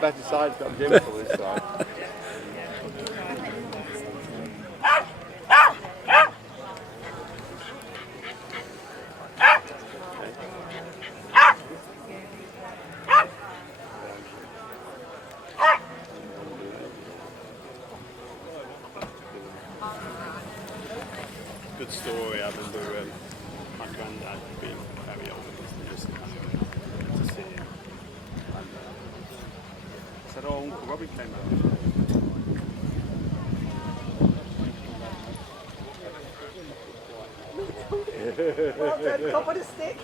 got better side, it's got beautiful this side. Good story. I remember my granddad being very old and just to see him. And I said, "Oh, Uncle Robbie came out." Well done, cop on a stick.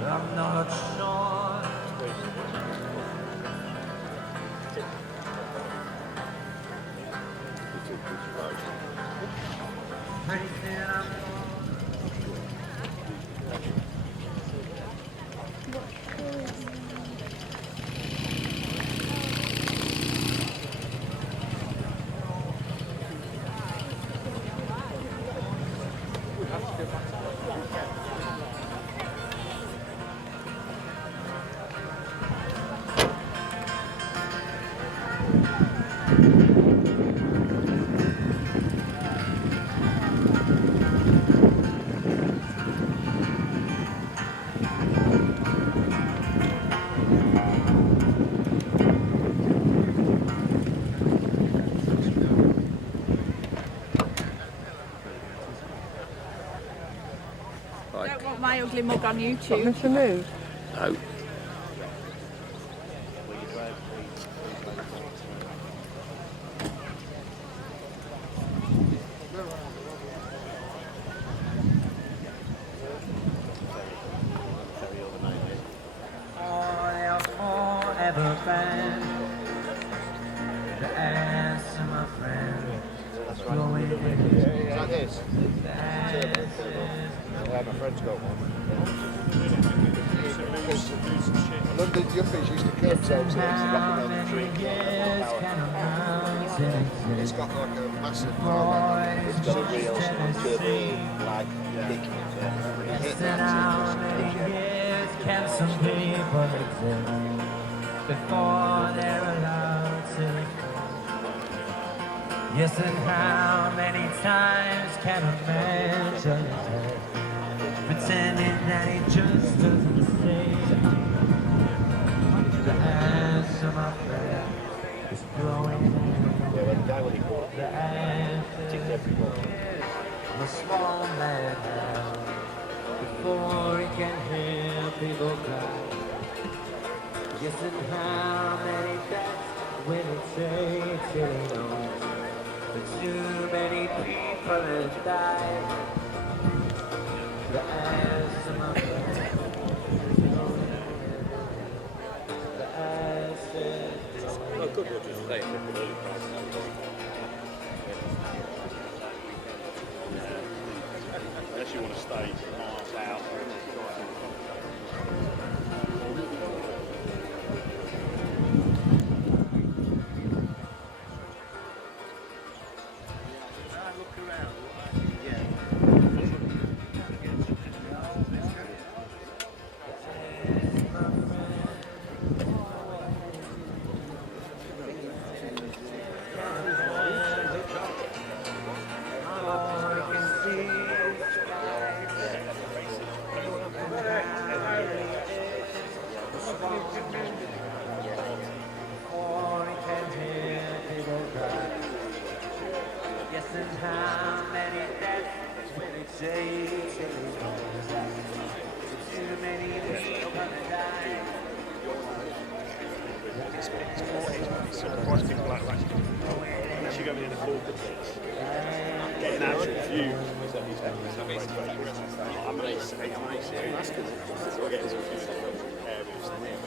I'm not sure. Pretty soon I'm I don't want my ugly mug on YouTube. Got Mr. Mood? No. forever been the answer, my friend. Going Is that this? Yeah, my friend's got one. London Yuppies used to kill themselves here, it's rocking on the tree. It's got like a massive it's got a real turbo like kick. You hit that can some people exist before they're allowed to? Yes, and how many times can a man just pretending that he just doesn't see? The answer, my friend, is growing. The answer is a small man now, before he can hear people cry. Yes, and how many deaths will it take till he knows that too many people have died? The answer, my friend, is growing. The answer is Unless you want to stay miles out. Look around. Yeah. It's sort of quite people like that. Unless you go in the corporate get an actual view. I'm that's good. We'll get into a few different areas there.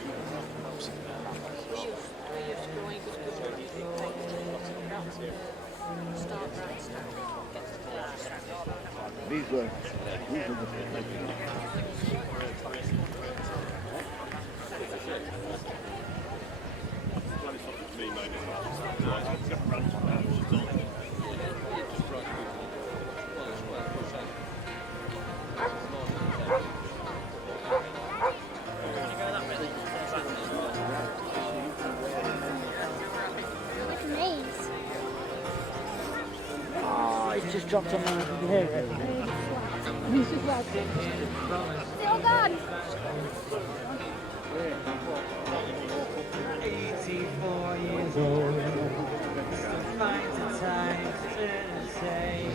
These are the It's just dropped on my head. He's just like, still gone. 84 years old, still finds the time to say,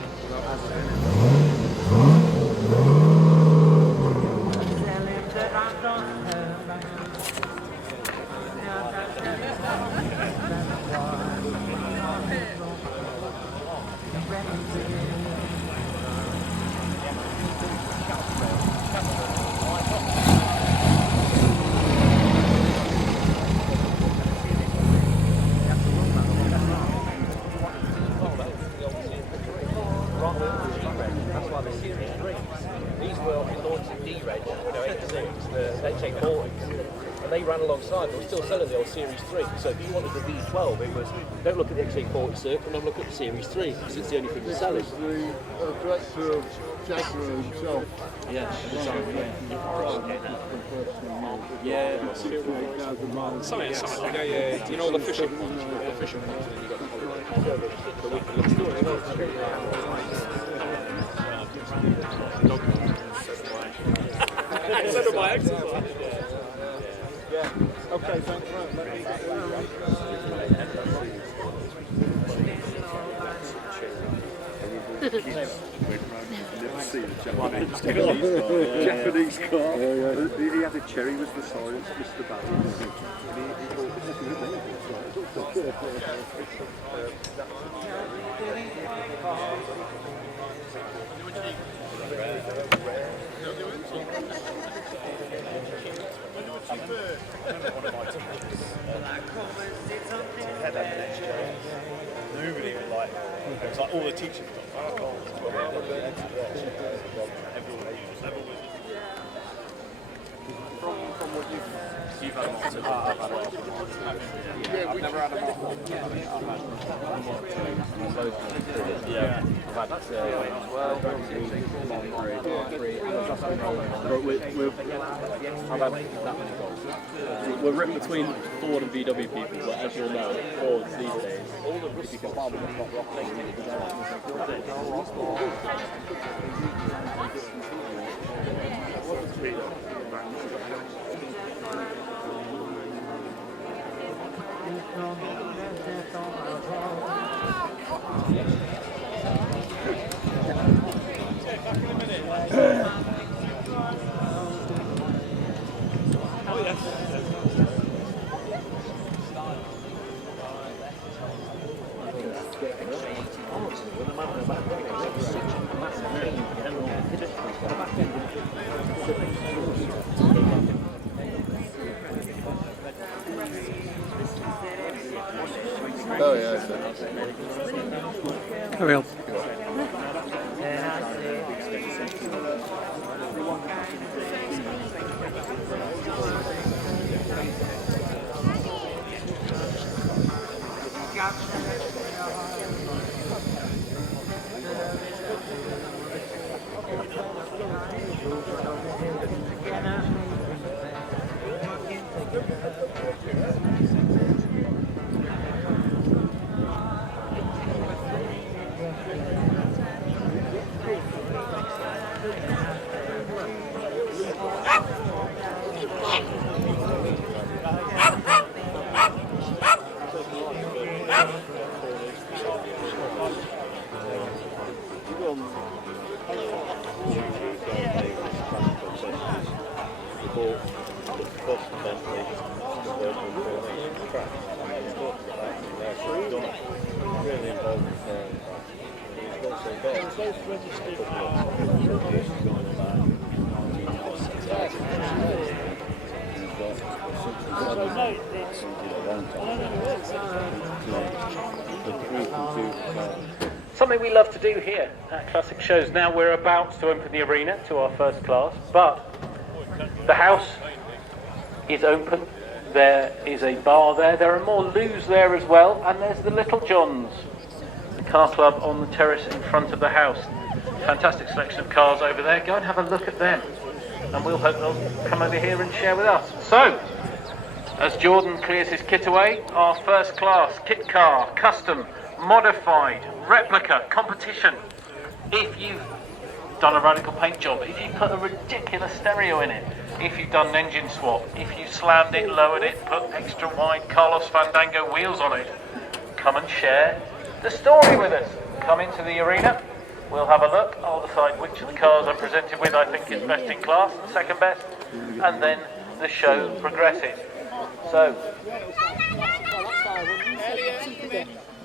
tell him that I'm not her man. Now that's That's why the Series 3s, these were launched in D-Reg, 86, the HA40s, and they ran alongside, they were still selling the old Series 3, so if you wanted the V12, it was, don't look at the XA40 circuit, don't look at the Series 3, because it's the only thing that's selling. the director of Jaguar himself. Yeah, Yeah. Something, you know, the fishing ones. The fishing ones, and you got my exercise. Yeah. Okay, thanks Japanese car. He had a cherry, was the size, Mr. Barry. Nobody would like it. It was like all the teachers got from what you've had a Martin. I've had a Martin. I've never had a Martin. Yeah. I've had 12, 3, I've had that many goals. We're ripped between Ford and VW people, but as you'll know, Fords these days, if you can buy them, it's not rock. Oh, yes. Oh, yeah. Carry on. 12. He's also Something we love to do here at Classic Shows. Now we're about to open the arena to our first class, but the house is open. There is a bar there. There are more loos there as well, and there's the Little Johns, the car club on the terrace in front of the house. Fantastic selection of cars over there. Go and have a look at them, and we'll hope they'll come over here and share with us. So, as Jordan clears his kit away, our first class kit car, custom, modified, replica, competition. If you've done a radical paint job, if you put a ridiculous stereo in it, if you've done an engine swap, if you slammed it, lowered it, put extra wide Carlos Fandango wheels on it, come and share the story with us. Come into the arena, we'll have a look, I'll decide which of the cars I'm presented with I think is best in class, second best, and then the show progresses. So,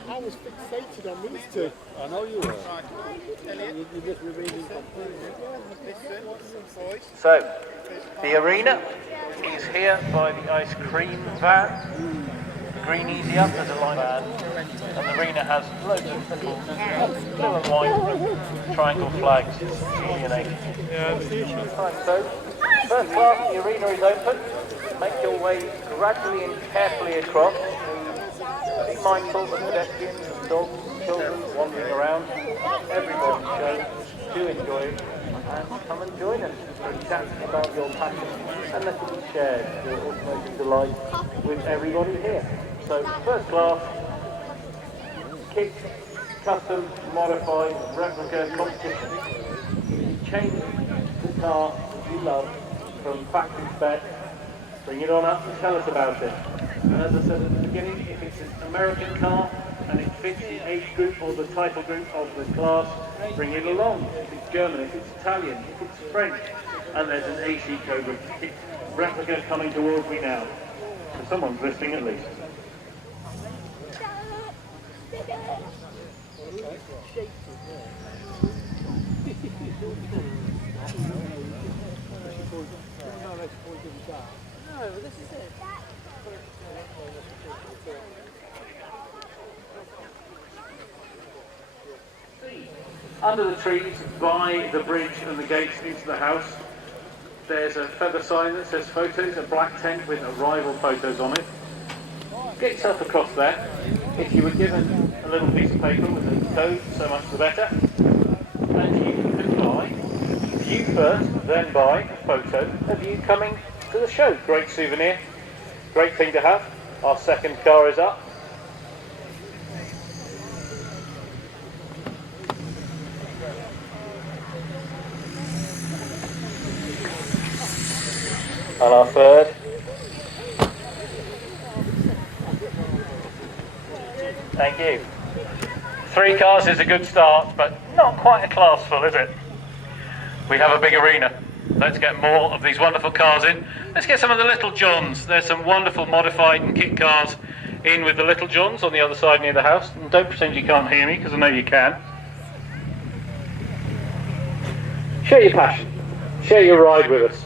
I was fixated on these two. I know you were. So, the arena is here by the ice cream van. Green Easy Up as a line van. And the arena has loads of little blue and white triangle flags. Right, so, first class, the arena is open. Make your way gradually and carefully across. Be mindful of pedestrians, dogs, children wandering around. Everybody show. Do enjoy it. And come and join us and chat about your passion and let it be shared. Your automotive delight with everybody here. So, first class, kit, custom, modified, replica competition. Change the car you love from factory spec. Bring it on up and tell us about it. And as I said at the beginning, if it's an American car and it fits the age group or the title group of the class, bring it along. If it's German, if it's Italian, if it's French, and there's an AC code replica coming towards me now. So someone's listening at least. Under the trees, by the bridge and the gates into the house, there's a feather sign that says photos, a black tent with arrival photos on it. Get yourself across there. If you were given a little piece of paper with a code, so much the better. And you can buy, view first, then buy a photo of you coming to the show. Great souvenir, great thing to have. Our second car is up. And our third. Thank you. 3 cars is a good start, but not quite a class full, is it? We have a big arena. Let's get more of these wonderful cars in. Let's get some of the Little Johns. There's some wonderful modified and kit cars in with the Little Johns on the other side near the house. And don't pretend you can't hear me, because I know you can. Share your passion. Share your ride with us.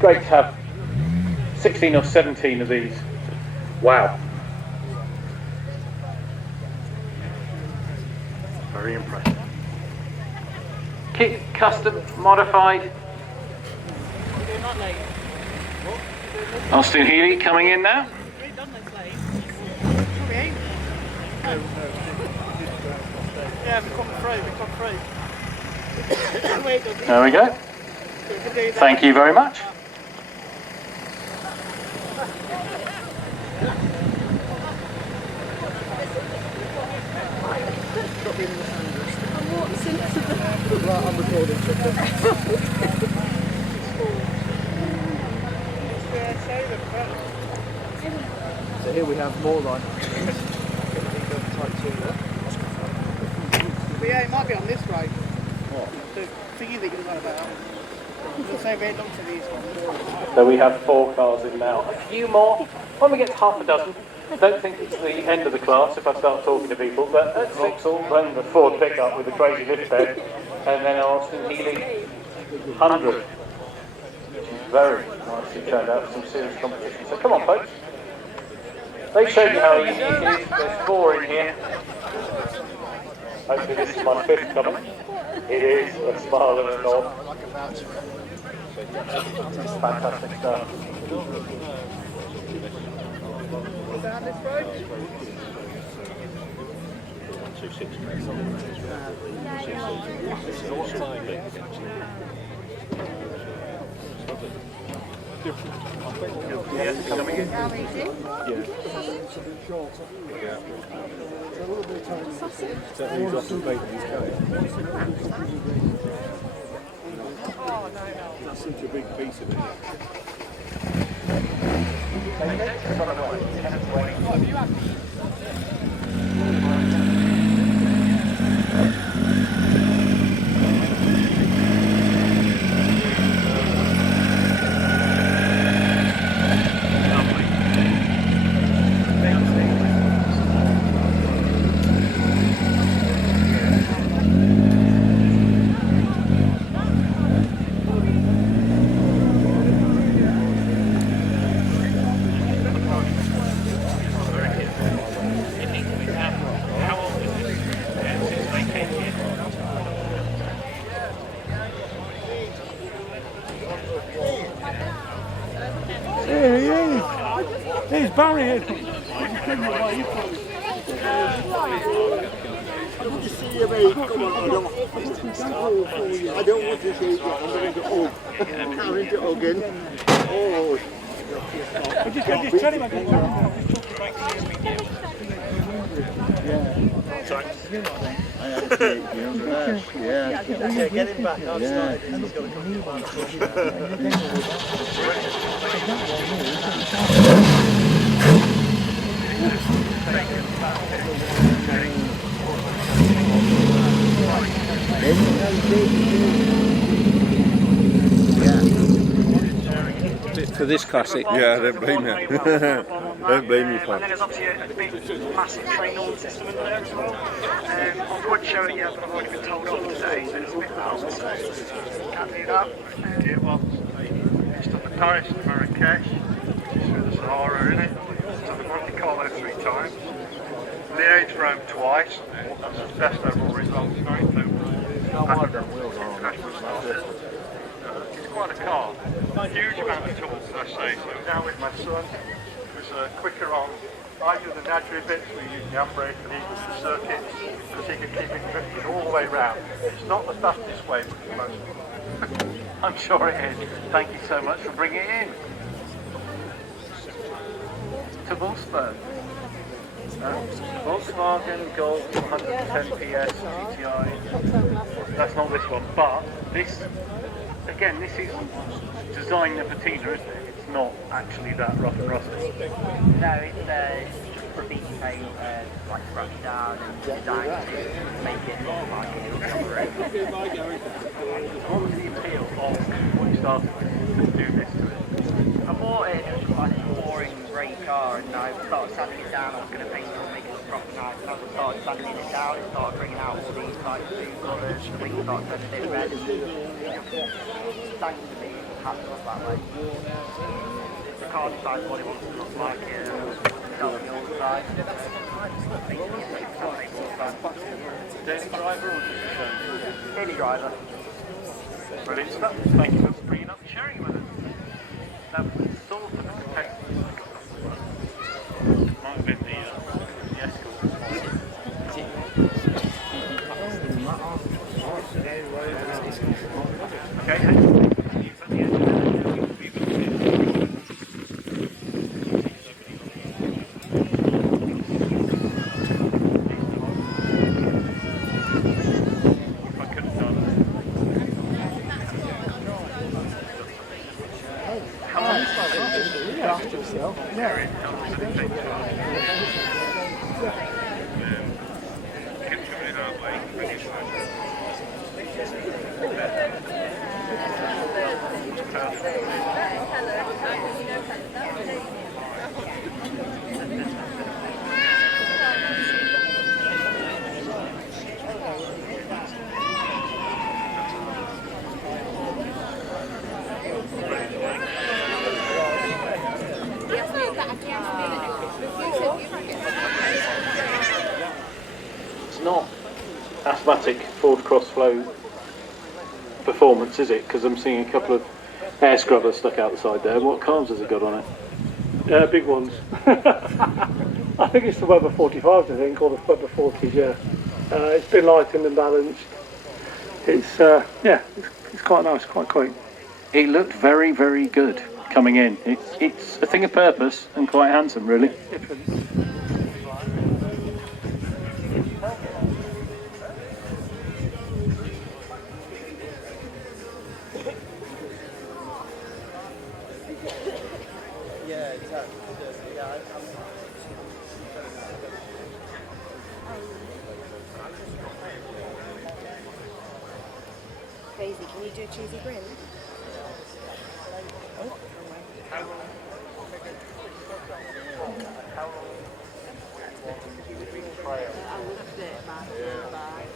Great to have 16 or 17 of these. Wow. Very impressive. Kit, custom, modified. Austin Healy coming in now. Yeah, we come through. There we go. Thank you very much. I'm recording. So here we have more like But yeah, it might be on this road. What? The thingy that you're on about. Let's say we looked at these ones. So we have 4 cars in now. A few more. When we get to half a dozen, don't think it's the end of the class if I start talking to people, but at Vauxhall ran the Ford pickup with the crazy lift bed, and then Austin Healy 100, which is very nicely turned out for some serious competition. So come on, folks. They showed you how easy it is. There's 4 in here. Hopefully this is my 5th coming. It is a smile and a nod. Fantastic stuff. Down this road? That's such a big piece of it. He's buried. Good to see you, mate. Come on, I don't want to see you. I'm going to go carrying it again. Oh. Just tell him again. Sorry. Yeah. Get him back outside. He's got to come For this classic. Yeah, don't blame you. Don't blame you, And then there's obviously a big, massive train on system in there as well. I would show it, yeah, but I've already been told off today, so it's a bit loud, so can't do that. Yeah, well, stopped at Paris and Marrakesh, through the Sahara, innit? Stopped at Monte Carlo 3 times. Liège, Rome twice. That's the best overall result. Very It's quite a car. Huge amount of tools, I say. So now with my son, it was quicker on. I do the natural bits, we use the handbrake, and he does the circuits, because he can keep it drifting all the way round. It's not the fastest way, but it's the most. I'm sure it is. Thank you so much for bringing it in. To Wolfsburg. Volkswagen Golf 110 PS GTI. That's not this one, but this, again, this is design the patina, isn't it? It's not actually that rough and rusty. No, it's just for detail, like brush down and design to make it look like it. What was the appeal of what you started with to do this to it? I bought it, it was just like a boring grey car, and I started sanding it down. I was going to paint it and make it look proper nice, and as I started sanding it down, it started bringing out all these like blue colours, the wings started turning a bit red. Thankfully, it had to look that way. The car decides what it wants to look like, tells me all the time. Daily driver or just Daily driver. Brilliant stuff. Thank you for bringing up and sharing it with us. That was sort of competitive. Might have been the Escort. Okay. not asthmatic Ford Crossflow performance, is it? Because I'm seeing a couple of air scrubbers stuck out the side there. What cars has it got on it? Big ones. I think it's the Weber 45s, I think, or the Weber 40s, yeah. It's been lightened and balanced. It's, it's quite nice, quite quick. It looked very, very good coming in. It's a thing of purpose and quite handsome, really. Different. Daisy, can you do a cheesy grin? Oh,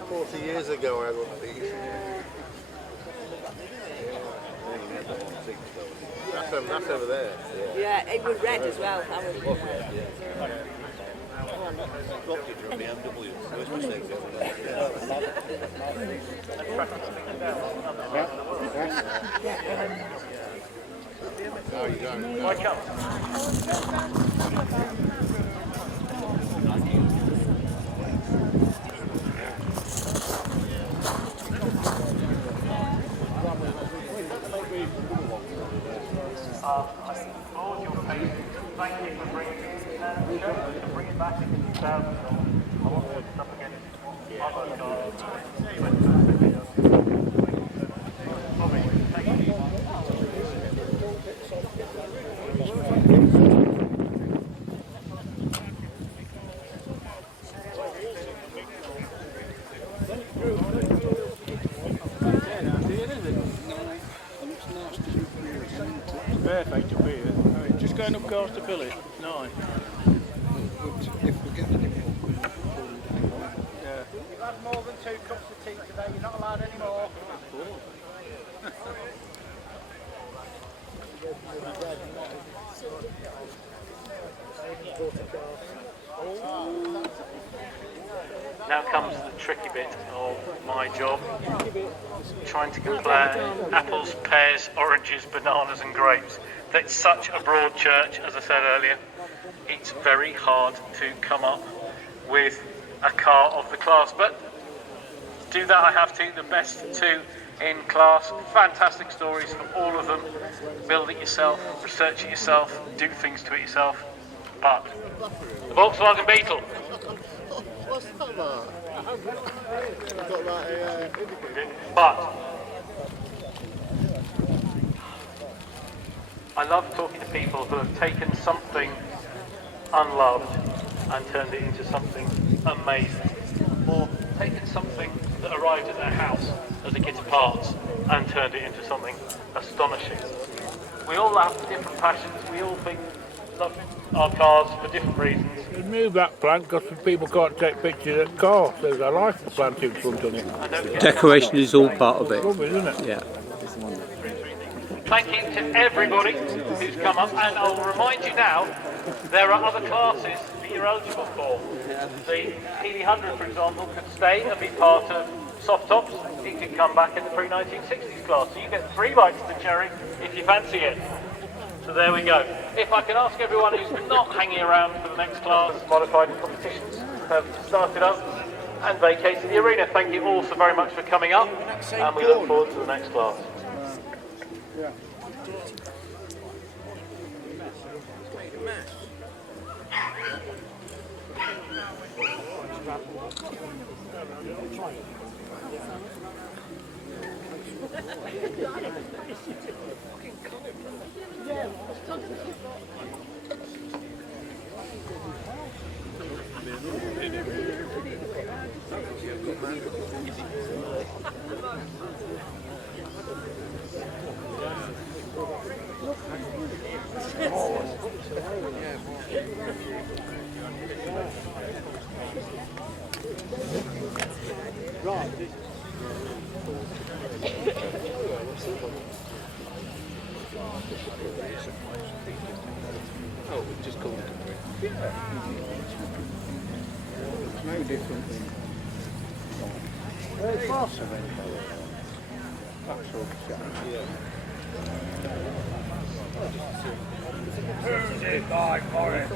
40 years ago I had one of these. That's over there. Yeah, it was red as well. That was No, you don't. Why come? Thank you for bringing it back into 2000. I want to put stuff against other cars. Perfect to be here. I mean, just going up cars to fill it. Nice. Yeah. You've had more than 2 cups of tea today, you're not allowed any more. Now comes the tricky bit of my job, trying to compare apples, pears, oranges, bananas and grapes. That's such a broad church, as I said earlier. It's very hard to come up with a car of the class, but to do that I have to. The best 2 in class, fantastic stories for all of them. Build it yourself, research it yourself, do things to it yourself. But the Volkswagen Beetle. What's that about? I've got like a indicator. But I love talking to people who have taken something unloved and turned it into something amazing, or taken something that arrived at their house as a kit of parts and turned it into something astonishing. We all have different passions, we all love our cars for different reasons. You move that plant because people can't take pictures of the car. There's a license plant in front on it. Decoration is all part of it. Lovely, isn't it? Yeah. Thank you to everybody who's come up, and I'll remind you now, there are other classes that you're eligible for. The Healy 100, for example, could stay and be part of soft tops. It could come back in the pre-1960s class, so you get 3 bites of the cherry if you fancy it. So there we go. If I can ask everyone who's not hanging around for the next class, modified competitions have started up and vacated the arena. Thank you all so very much for coming up, and we look forward to the next class. Yeah. Oh, we just called it. No different than Very fast. That's all shit. Who's in my forest?